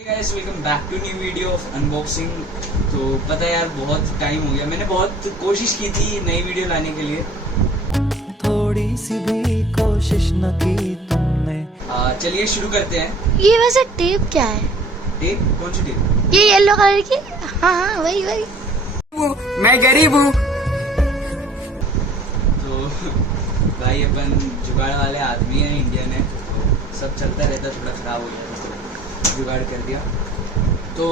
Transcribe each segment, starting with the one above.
Guys welcome back to new video of unboxing. तो पता है यार बहुत टाइम हो गया, मैंने बहुत कोशिश की थी नई वीडियो लाने के लिए, थोड़ी सी भी कोशिश न की तुमने। चलिए शुरू करते हैं। ये वैसे टेप क्या है? टेप? कौन सी टेप? ये येलो कलर की। हाँ वही वही। मैं गरीब हूँ। तो भाई अपन जुगाड़ वाले आदमी हैं, इंडियन है, तो सब चलता रहता, थोड़ा खराब हो गया तो जुगाड़ कर दिया। तो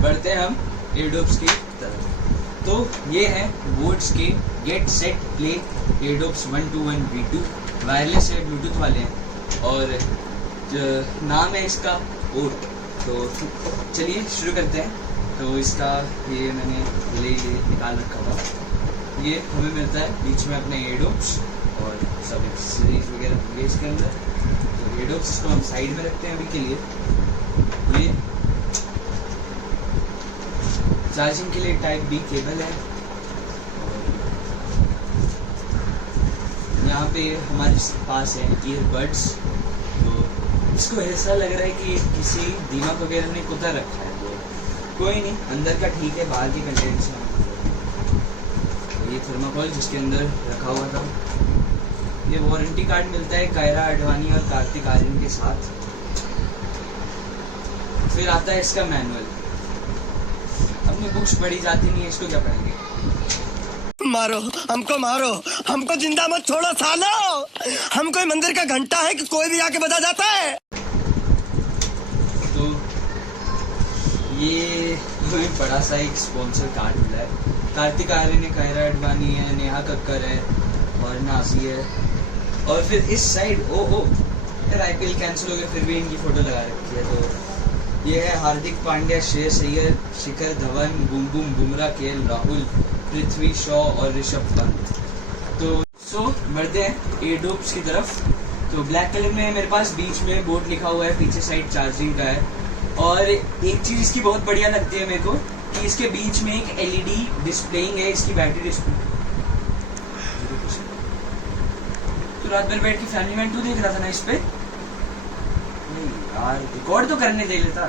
बढ़ते हैं हम एयरडोप्स की तरफ। तो ये है बोट्स के get set play Airdopes 121 V2 wireless है, ब्लूटूथ वाले हैं और नाम है इसका ओट। तो चलिए शुरू करते हैं। तो इसका ये मैंने ले निकाल रखा हुआ, ये हमें मिलता है बीच में अपने एयरडोप्स और सब एक्सेसरीज वगैरह होंगे इसके अंदर। तो एयरडोप्स इसको हम साइड में रखते हैं अभी के लिए। ये चार्जिंग के लिए टाइप बी केबल है और यहाँ पे हमारे पास है ईयरबड्स। तो इसको ऐसा लग रहा है कि किसी दीमक वगैरह ने कुतर रखा है, तो कोई नहीं, अंदर का ठीक है, बाहर की कंटेंट्स हैं। तो ये थर्माकोल जिसके अंदर रखा हुआ था, ये वारंटी कार्ड मिलता है कायरा अडवाणी और कार्तिक आर्यन के साथ। फिर आता है इसका मैनुअल। अपनी बुक्स पढ़ी जाती नहीं है, इसको क्या पढ़ेंगे। मारो हमको जिंदा मत छोड़ो सालो। हम कोई मंदिर का घंटा है कि कोई भी आके बजा जाता है। तो ये हमें बड़ा सा एक स्पॉन्सर कार्ड मिला है। कार्तिक आर्यन है, कायरा अडवाणी है, नेहा कक्कर है और नासी है। और फिर इस साइड ओहो यार IPL कैंसिल हो गया, फिर भी इनकी फोटो लगा रखी है। तो ये है हार्दिक पांड्या, श्रेयस अय्यर, शिखर धवन, बुमराह, KL राहुल, पृथ्वी शॉ और ऋषभ पंत। तो बढ़ते हैं एयरडोप्स की तरफ। तो ब्लैक कलर में मेरे पास बीच में बोर्ड लिखा हुआ है, पीछे साइड चार्जिंग का है। और एक चीज़ इसकी बहुत बढ़िया लगती है मेरे को कि इसके बीच में एक LED डिस्प्लेइंग है, इसकी बैटरी डिस्प्ले। तो रात भर बैठ के फैमिली मैन 2 देख रहा था ना इस पे। नहीं यार, रिकॉर्ड तो करने दे लेता।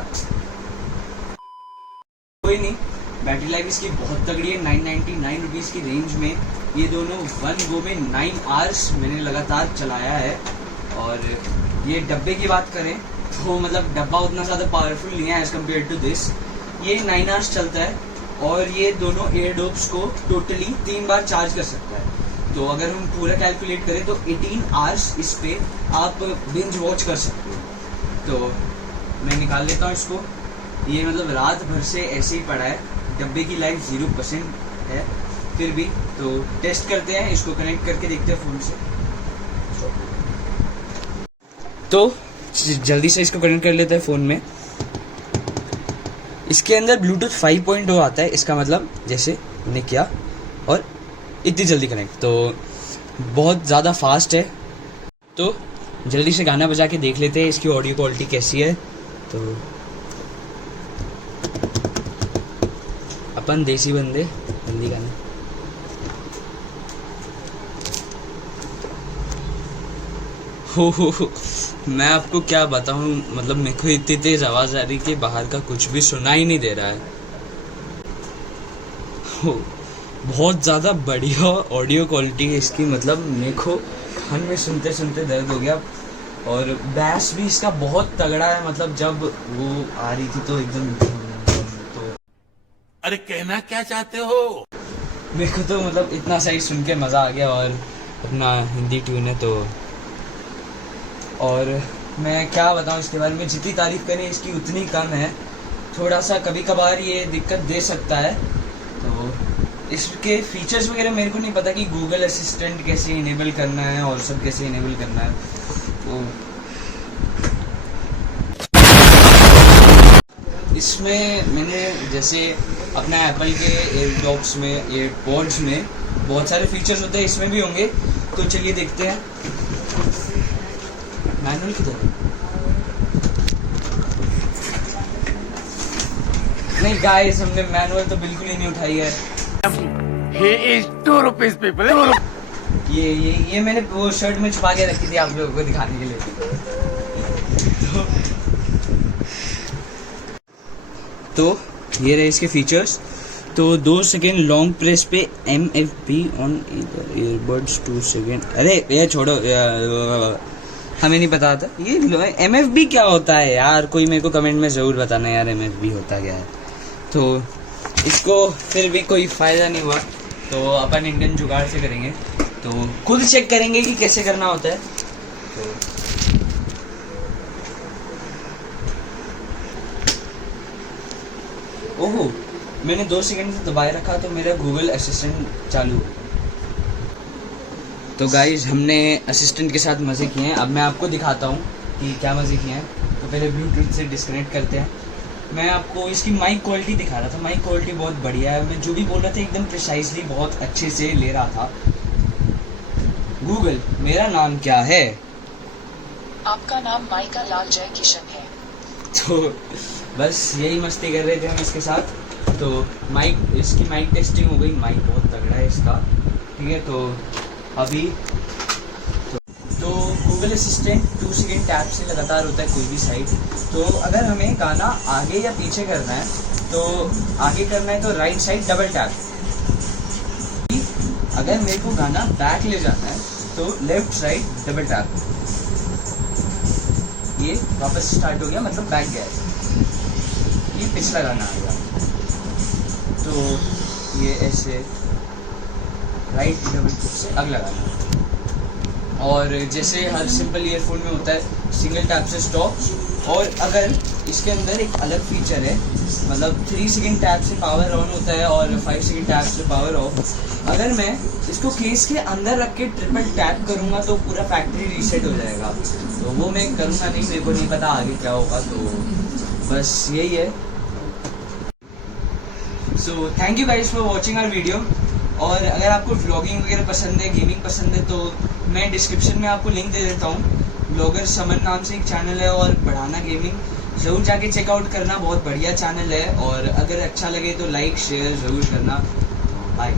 कोई नहीं, बैटरी लाइफ इसकी बहुत तगड़ी है। 999 रुपीज़ की रेंज में ये दोनों वन गो में 9 आवर्स मैंने लगातार चलाया है। और ये डब्बे की बात करें तो मतलब डब्बा उतना ज़्यादा पावरफुल नहीं है एज कम्पेयर टू दिस। ये 9 आवर्स चलता है और ये दोनों एयरडोप्स को टोटली 3 बार चार्ज कर सकता है। तो अगर हम पूरा कैलकुलेट करें तो 18 आवर्स इस पे आप बिंज वॉच कर सकते हो। तो मैं निकाल लेता हूँ इसको। ये मतलब रात भर से ऐसे ही पड़ा है, डब्बे की लाइफ 0% है फिर भी। तो टेस्ट करते हैं, इसको कनेक्ट करके देखते हैं फ़ोन से। तो जल्दी से इसको कनेक्ट कर लेते हैं फ़ोन में। इसके अंदर ब्लूटूथ 5.0 आता है, इसका मतलब जैसे मैंने किया और इतनी जल्दी कनेक्ट, तो बहुत ज़्यादा फास्ट है। तो जल्दी से गाना बजा के देख लेते हैं इसकी ऑडियो क्वालिटी कैसी है। तो अपन देसी बंदे, हिंदी गाने। हो मैं आपको क्या बताऊं, मतलब मेरे को इतनी तेज आवाज़ आ रही कि बाहर का कुछ भी सुनाई नहीं दे रहा है। बहुत ज़्यादा बढ़िया ऑडियो क्वालिटी है इसकी, मतलब मेरे को कान में सुनते सुनते दर्द हो गया। और बैस भी इसका बहुत तगड़ा है, मतलब जब वो आ रही थी तो एकदम। तो अरे कहना क्या चाहते हो? मेरे को तो मतलब इतना सही सुन के मज़ा आ गया। और अपना हिंदी ट्यून है तो, और मैं क्या बताऊँ इसके बारे में, जितनी तारीफ़ करें इसकी उतनी कम है। थोड़ा सा कभी कभार ये दिक्कत दे सकता है। तो इसके फीचर्स वगैरह मेरे को नहीं पता कि गूगल असिस्टेंट कैसे इनेबल करना है और सब कैसे इनेबल करना है। तो इसमें मैंने जैसे अपना एप्पल के एयरडॉप्स में, एयरपॉड्स में बहुत सारे फीचर्स होते हैं, इसमें भी होंगे। तो चलिए देखते हैं। मैनुअल किधर है? नहीं गाइस, हमने मैनुअल तो बिल्कुल ही नहीं उठाई है। He is 2 rupees people. ये मैंने वो शर्ट में छुपा के रखी थी आप लोगों को दिखाने के लिए। तो तो ये रहे इसके फीचर्स। तो 2 सेकेंड लॉन्ग प्रेस पे MFB ऑन ईयरबड्स 2 सेकेंड। अरे ये छोड़ो, हमें नहीं पता था ये MFB क्या होता है यार, कोई मेरे को कमेंट में ज़रूर बताना यार MFB होता क्या है। तो इसको फिर भी कोई फ़ायदा नहीं हुआ, तो अपन इंडियन जुगाड़ से करेंगे, तो खुद चेक करेंगे कि कैसे करना होता है। तो ओहो, मैंने 2 सेकंड से दबाए रखा तो मेरा गूगल असिस्टेंट चालू हो गया। तो गाइज हमने असिस्टेंट के साथ मज़े किए हैं, अब मैं आपको दिखाता हूँ कि क्या मज़े किए हैं। तो पहले ब्लूटूथ से डिस्कनेक्ट करते हैं। मैं आपको इसकी माइक क्वालिटी दिखा रहा था, माइक क्वालिटी बहुत बढ़िया है, मैं जो भी बोल रहा था एकदम प्रिसाइजली बहुत अच्छे से ले रहा था। गूगल, मेरा नाम क्या है? आपका नाम माइका लाल जय किशन है। तो बस यही मस्ती कर रहे थे हम इसके साथ। तो इसकी माइक टेस्टिंग हो गई, माइक बहुत तगड़ा है इसका, ठीक है। तो अभी तो गूगल असिस्टेंट 2 सेकेंड टैप से लगातार होता है कोई भी साइट। तो अगर हमें गाना आगे या पीछे करना है, तो आगे करना है तो राइट साइड डबल टैप। अगर मेरे को गाना बैक ले जाना है तो लेफ्ट साइड डबल टैप। ये वापस स्टार्ट हो गया, मतलब बैक गया, ये पिछला गाना आ गया। तो ये ऐसे राइट डबल टैप से अगला गाना। और जैसे हर सिंपल ईयरफोन में होता है सिंगल टैप से स्टॉप। और अगर इसके अंदर एक अलग फीचर है, मतलब 3 सेकेंड टैप से पावर ऑन होता है और 5 सेकेंड टैप से पावर ऑफ। अगर मैं इसको केस के अंदर रख के ट्रिपल टैप करूँगा तो पूरा फैक्ट्री रीसेट हो जाएगा, तो वो मैं करूँगा नहीं, मेरे को नहीं पता आगे क्या होगा। तो बस यही है। So thank you guys for watching our video. और अगर आपको व्लॉगिंग वगैरह पसंद है, गेमिंग पसंद है, तो मैं डिस्क्रिप्शन में आपको लिंक दे देता हूँ। ब्लॉगर समन नाम से एक चैनल है और बढ़ाना गेमिंग, ज़रूर जाके चेकआउट करना, बहुत बढ़िया चैनल है। और अगर अच्छा लगे तो लाइक शेयर ज़रूर करना। बाय।